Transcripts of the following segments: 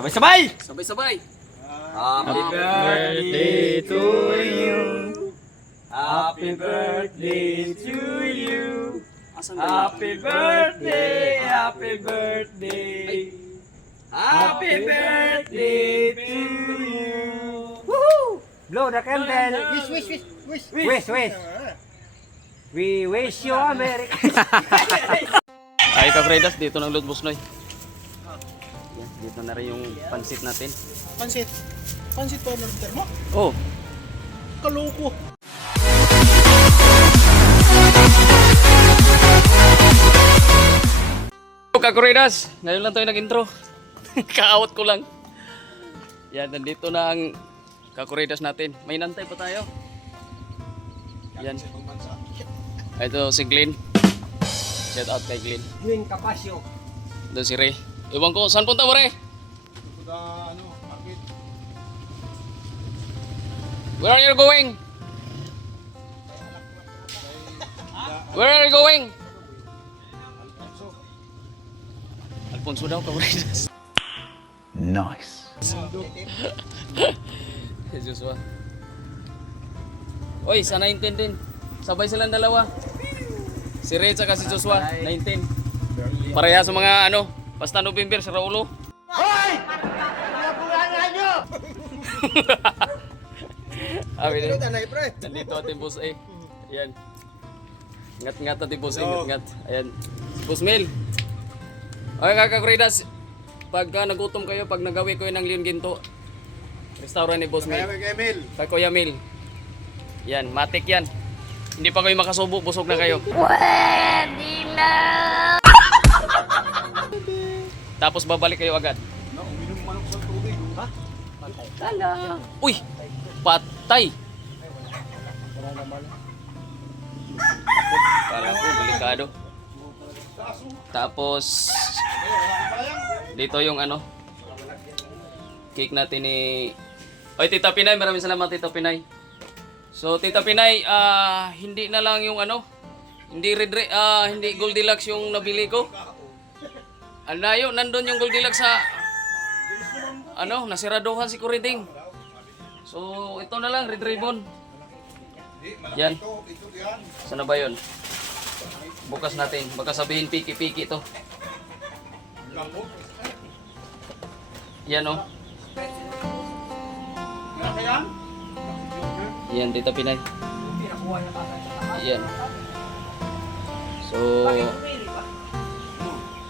Sabay-sabay! Sabay-sabay. Happy birthday to you. Happy birthday to you. Happy birthday, happy birthday. Happy birthday to you. Woohoo! Blow the candle. Wish. We wish you a Merry Christmas. Ay, Kafredas, dito ng Lord Busnoy. Yan, dito na rin yung pansit natin. Pansit? Pansit po ang order mo? Oh, Kaloko. Kafredas, ngayon lang tayo nag-intro. Kaawat ko lang. Yan, nandito na ang Kafredas natin. May nantay pa tayo. Yan. Ito si Glenn. Shout out kay Glenn. Glenn Capasio. Doon si Ray. Iwan ko, saan punta mo, Ray? Market. Where are you going? Where are you going? Alfonso daw, Kafredas. Nice. Jesus wa. Oy, sa 19 din. Sabay silang dalawa. Si Ray at si Joshua, 19. Pareha sa mga ano, basta November sa Raulo. Hoy! Nakulangan nyo! Nandito ating boss eh. Ayan. Ngat-ngat ating boss eh, ngat-ngat. Ayan. Si Boss Mel. Okay, Kafredas. Pagka nagutom kayo, pag nagawi ko yun ng Leon Ginto, restaurant ni Boss Mel. Kay Kuya Mel. Yan, matik yan. Hindi pa kayo makasubo, busog na kayo. Pwede na! Tapos babalik kayo agad. Kala. Uy! Patay! Kala ko, delikado. Tapos, dito yung ano, cake natin ni... Oy, Tita Pinay, maraming salamat Tita Pinay. So, Tita Pinay, hindi na lang yung ano, hindi Goldilocks yung nabili ko. Ang layo, nandun yung Goldilocks sa, ano, nasiraduhan si Kuriding. So, ito na lang, Red Ribbon. Yan. Sana ba yun? Bukas natin, baka sabihin piki-piki ito. Yan o. Yan, Tita Pinay. Yan. So,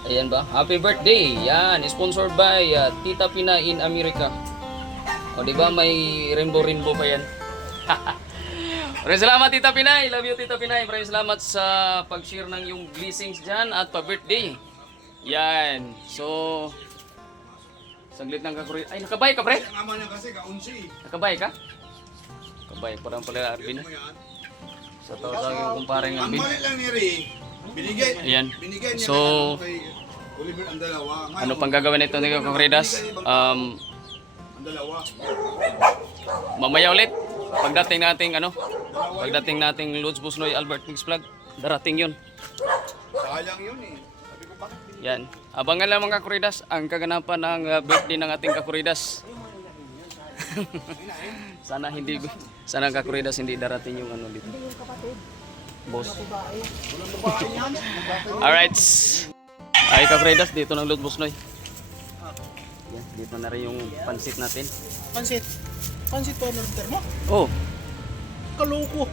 ayan ba? Happy birthday! Yan, sponsored by Tita Pinay in America. O, di ba may rainbow pa yan? Maraming salamat Tita Pinay. Love you Tita Pinay. Maraming salamat sa pag-share ng yung blessings dyan at pa-birthday. Yan. So, saglit ng kakuri. Ay, nakabay ka, pre? Ang ama niya kasi kaunsi. Nakabay ka? Kabay, parang pala Arvin. Sa tao sa aking kumparing Ang Arvin. mali lang ni Ray, binigay Ayan. niya So, kay Oliver ang dalawa. Ngayon, ano pang gagawin nito ni Kafredas? ang dalawa. Mamaya ulit. Pagdating nating Lods Busnoy Albert Mix Vlog, darating yun. Sayang yun eh. Sabi ko bakit Yan. Abangan lang mga Kafredas ang kaganapan ng birthday ng ating Kafredas. Sana ang Kafredas hindi darating yung ano dito. Boss. Alright. Ay Kafredas, dito ng Lods Busnoy. Yan, dito na rin yung pansit natin. Pansit? Pansit po ang order mo? Oh, Kaloko.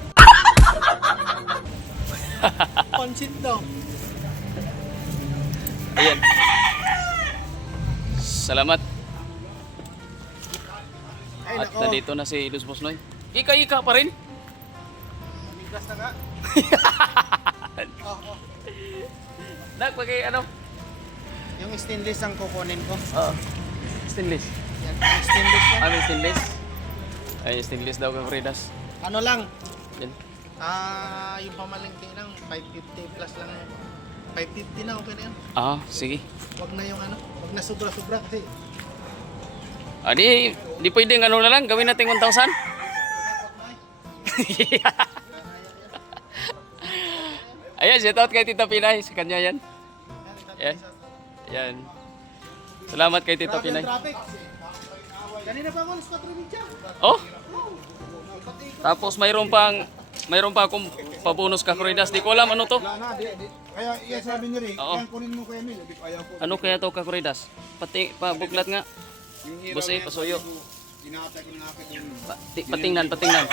Pansit daw. ayan. Salamat. Ay At nako. nandito na si Lods Busnoy. Ika-ika pa rin. Bigas na nga. Nak, pagay ano? Yung stainless ang kukunin ko. Stainless. Yan, yung stainless yan. May stainless. Ay, stainless daw Kafredas. Ano lang? Yan. Yung pamalengke lang, 550 plus lang yan. 550 na, okay na yan. Sige. Wag na yung ano, wag na sobra-sobra kasi. Di pwedeng ano na lang, gawin natin 1,000. Ayan, shout out kay Tita Pinay. Sa kanya yan. Ayan. Ayan. Salamat kay Tita Pinay. Traffic. Kanina pa ako alas 4:30. Oh. Tapos mayroon pa akong pabonus ka Kuridas. Di ko alam ano to. Wala na, kaya iya sabi niyo rin, Oo. yan kunin mo kuya Mil, ayaw ko. Ano kaya to ka Kuridas? Pati buklat nga. Yung hiraw Busi, na yan, pasuyo. Ginapit yung Patingnan. Patingnan.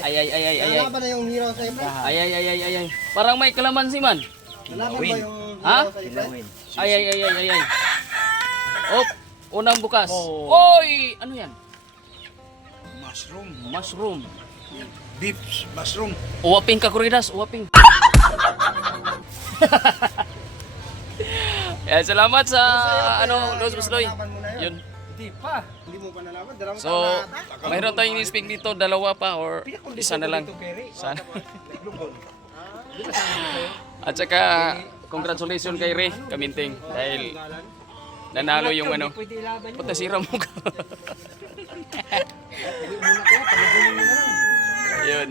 Ay. Wala ba na yung hiraw sa April? Ay. Parang may kalamansi man. Wala ba yung Ha? hiraw sa April? Ay. Oh, unang bukas. Oy, ano yan? mushroom, Mushroom. beef mushroom. Uwaping ka Kuridas, uwaping. Yan, salamat sa Los Busloy. Yun. Hindi pa. Hindi mo pa nalaman. Dalawang So, mayroon tayong speak dito, dalawa pa or isa na lang. Sana. At saka, congratulations kay Ray Kaminting dahil nanalo yung ano. Puta sira mo ka. Yun.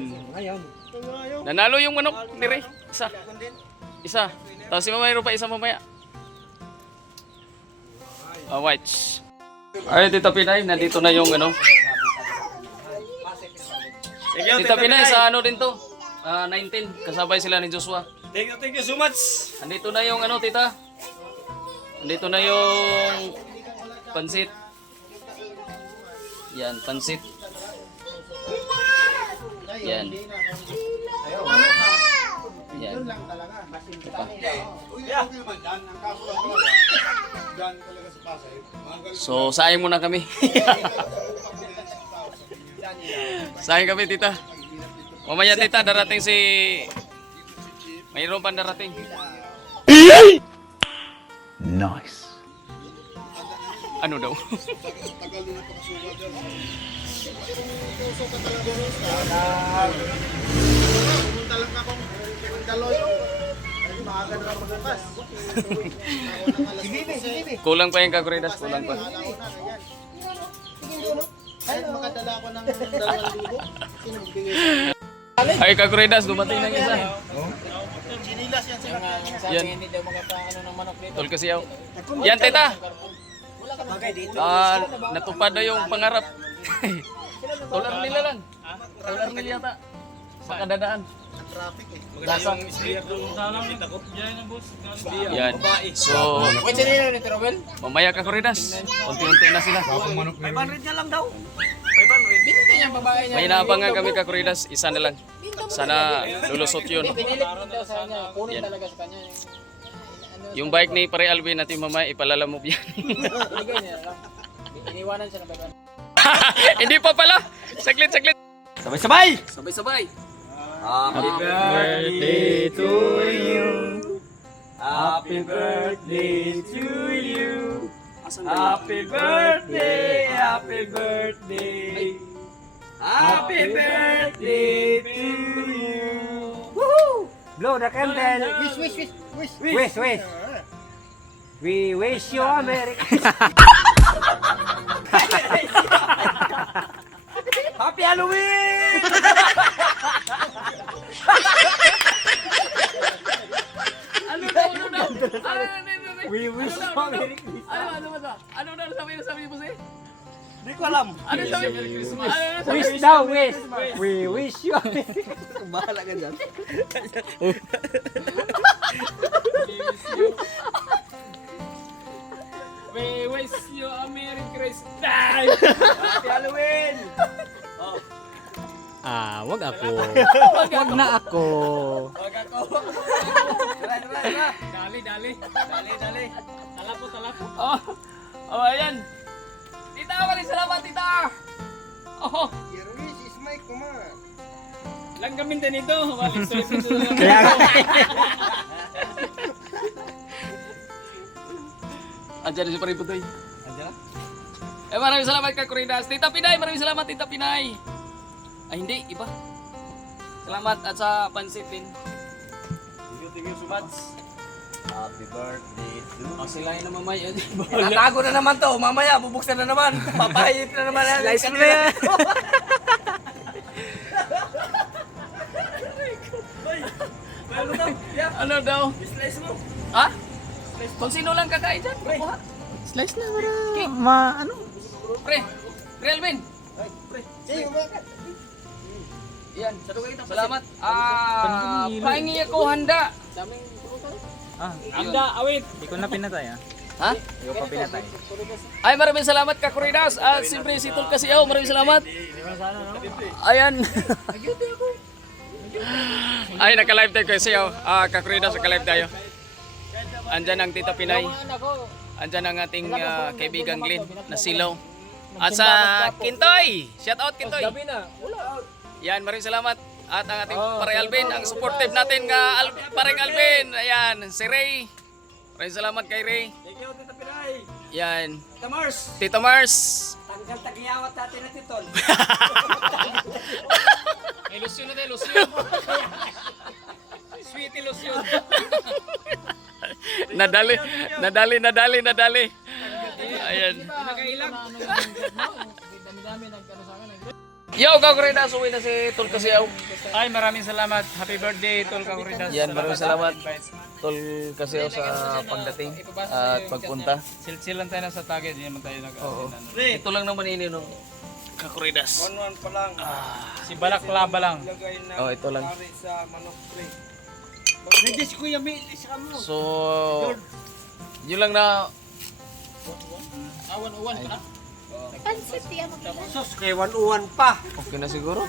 Nanalo yung manok ni Ray. Isa. Tapos si mayroon pa isa mamaya. Whites. Ay, Tita Pinay, nandito na yung ano. Tita Pinay, sa ano din to? 19, kasabay sila ni Joshua. Thank you so much. Nandito na yung ano, Tita. Nandito na yung pansit. Yan, pansit. Yan. Yan. Lang talaga. Yeah. Okay naman dyan, ang kaso lang dyan talaga sa Pasay. Mga galing So, sayang muna kami. Sayang kami, Tita. Mamaya, Tita, darating si... Mayroon pa darating. Nice. Ano daw? tagal nila pakasuga dyan. Pumunta lang akong Daloyo. Ay, maaga na ako magbukas. Sige. Kulang pa yung Kaguridas, kulang pa. Ay, makadala ako ng 2,000. Sino magbigay? Ay, Kaguridas, dumating ng isa. Chinilas yan sila. Yan. Tol kasi yaw. Yan, Tita. Natupad na yung pangarap. Tolar nila lang. Tolar nila yata. Makadadaan. Traffic eh. Lasa. Yan. So, mamaya Kaguridas. Unti-unti na sila. 500 na lang daw. May naabangan kami Kaguridas. Isa na lang. Sana lulusot yun. Pinilit daw sa kanya. Kunin Yan. talaga sa kanya. Yung bike ni Pare Alvin natin mamaya ipalalamove yan. Binigay niya lang. Iniwanan siya ng 500. Hindi pa pala. Saglit. Sabay-sabay. Sabay-sabay. Happy birthday to you. Happy birthday to you. Happy birthday. Happy birthday. Happy birthday to you. Woohoo! Blow the candle. Wish. Wish. We wish you a Merry Happy Halloween! Ano daw? We wish you a Merry Christmas. Ano daw sabi mo sa'yo? Hindi ko alam. Ano sabi mo? Wish daw, wish. We wish you a Merry Christmas. Bahala ka dyan. We wish you a Merry Christmas. Happy Halloween! Wag ako. Wag na ako. Wag ako. Tara. Dali. Dali. Talapo. Oh, ayan. Tita, maraming salamat, Tita. Oh, Your wish is my command. lang kami din ito. Kaya nga. Andiyan si Paributoy. Maraming salamat kay Kuridas. Tita Pinay, maraming salamat, Tita Pinay. Ay, hindi, iba. Salamat at sa pansit din. Thank you so much. Happy birthday to you. Sila yung namamay. Tatago na naman to. Mamaya, bubuksan na naman. Papahit na naman. Slice mo na yan. Ano daw? Slice mo. Ha? Kung sino lang kakain dyan, kuha. Slice na para Cake. ano? Pre, Pre Alvin. Yan, salamat. Pahingi ako handa. Anda, awit. Hindi ko na pinatay Ha? Hindi ko pa pinatay. Ay, maraming salamat Kakuridas. At siyempre si Tol Kasiyaw, maraming salamat. Ayan. Ay, naka-live tayo Kasiyaw. Kakuridas, naka-live tayo. Andyan ang Tita Pinay. Andyan ang ating kaibigang Glenn na silaw. At sa Kintoy, shout out Kintoy. Gabi na. Wala. Yan, maraming salamat. At ang ating Pare Alvin, ang supportive natin Pareng Alvin. Ayan, si Ray. Maraming salamat kay Ray. Thank you, Tita Pinay. Yan, Tita Mars. Tito Mars. Tanggal tagiyawat natin na titol. Ilusyon na tayo, ilusyon. Sweet ilusyon. Nadali. Ayan. Nakailang. Dami-dami nag-ano sa akin. Yo, Kakuridas, uwi na si Tol Kasiyaw. Ay, maraming salamat. Happy birthday, Tol Kakuridas. Yan, maraming salamat. Tol Kasiyaw sa pagdating at pagpunta. Silsilan tayo na sa target. Hindi naman tayo Oo. Ito lang naman ini no. Kakuridas. 1-1 pa lang. Si Balak Laba lang. Lagay na Oh, ito lang. pare sa manok pre. Nagdis ko yung milis ka mo. So, yun lang na. Awan-uwan pa na. Pansit yan. Sus, kay 1-1 pa. Okay na siguro.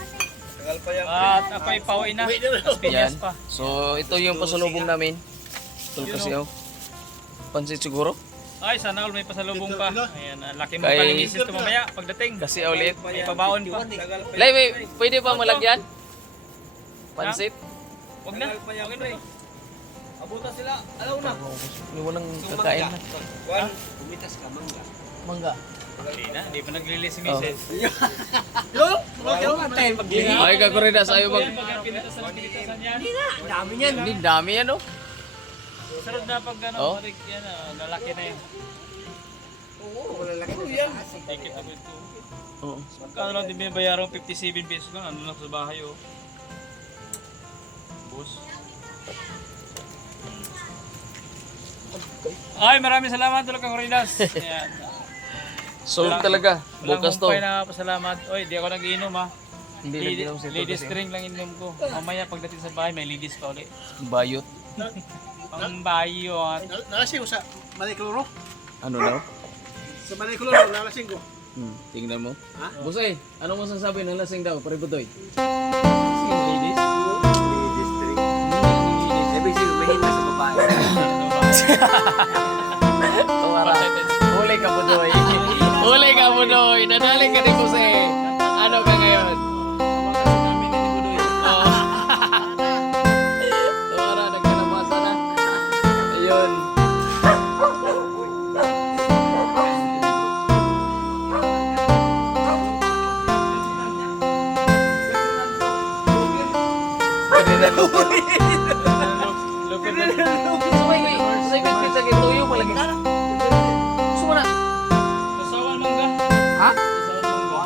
Tagal pa yan. At ako'y pauwi na. Tapos Yan. pinyas pa. So, ito yung pasalubong namin. Tol Kasiyaw. Pansit siguro. Ay, sana all may pasalubong pa. Ayan, laki mo Kay- pa ni Mrs. to mamaya pagdating. Kasiyaw ulit. May pabaon pa. Tagal pa yan. Lay, pwede pa malagyan? Pansit? Huwag na. Tagal pa yan Okay pre. na. Abutan sila. Alaw na. Hindi mo nang kakain na. One. Bumitas ka, mangga. Mangga. Hindi pa nag-release si Mrs. Yo, wag yung antayin mag-gini. Ay, Kakuridas, ayaw mag... Pag pinitasan ng pinitasan yan. Dami yan. Hindi, dami yan oh. Sarap na pag ano, Oh. Marik, yan lalaki na yun. Oo, lalaki ko yan. Ticket ako ito. Oo. Magkano lang din binabayarang 57 pesos lang, ano lang sa bahay oh. Boss. Ay, maraming salamat tulog kang Ridas. Ayan. Solve talaga. Walang Bukas to. humpay na pasalamat. Oy, di ako nag-iinom ha. Hindi nag-inom si Tol Ladies kasi. drink lang inom ko. Mamaya pagdating sa bahay, may ladies pa ulit. Bayot. Pambayo at Nalasing ko sa Malikloro. Ano daw? Sa Malikloro, nalasing ko. Tingnan mo. Busay, ano mo sasabi ng lasing daw? Paributoy. ladies. Ibig sabihin, mahina sa babae. Tuwara. Huli ka po doy. Huli ka po doy. Nadaling ka ni Busay. Ano ka ngayon? Oo. Tuwara, nagkalamasa na. Ayun. Pwede na lupit. Lupit na. Sumay ko pizza kay Tuyo malagi. Sumana. Kasawan mangga. Ha? Kasawan mangga.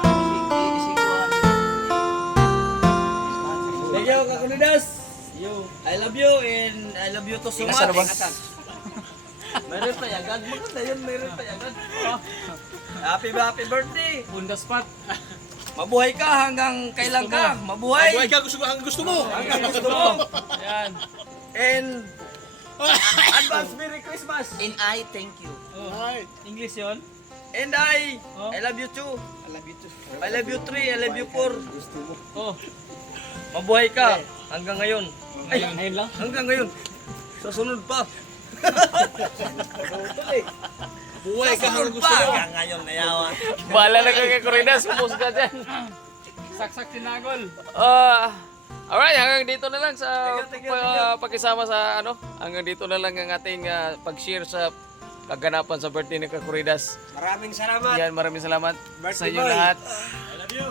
Thank you, Kakuridas. I love you and I love you to so much. Nasa na ba? Meron pa yagad. Maganda yun, meron pa yagad. Happy birthday. On the spot. Mabuhay ka hanggang kailan ka. Mabuhay. Buhay ka, gusto mo. Hanggang gusto mo. Ayan. And advance Merry Christmas. And I thank you. Oh. English yon. And I love you too. I love you too. I love you 3, I love you 4. Oh. Mabuhay ka hanggang ngayon. Ay, Ngayon lang. hanggang ngayon. Sa sunod pa. Buhay ka, Sunod gusto pa. mo. Hanggang ngayon na yawa. Bahala na ka kay Corridas. Pumus ka dyan. Saksak tinagol. Alright, hanggang dito na lang sa Thank you. pakisama sa ano. Hanggang dito na lang ang ating pag-share sa kaganapan sa birthday ni Kakuridas. Maraming salamat. Yan, maraming salamat sa Birthday inyo boy. lahat. I love you.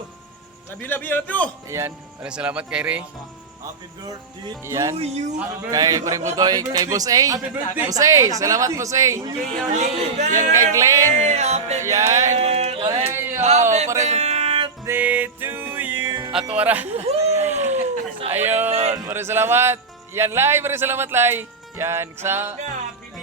Love you. Ayan, maraming salamat kay Ray. Happy birthday Ayan, to you. kay Paributoy, kay Boss A. Boss A, salamat Boss A. Yan kay Glenn. Yan. Ay, Happy Paributoy. birthday to you. At wara. Ayun, maraming salamat. Yan, Lai, maraming salamat, Lai. Yan, sa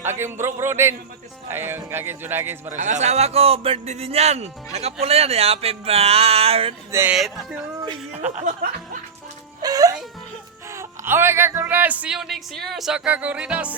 aking bro din. Ay, ang aking Junakis, maraming Ang salamat. asawa ko, birthday din yan. Nakapula yan eh. Happy birthday to you. Alright, Kakurinas, see you next year sa Kakurinas.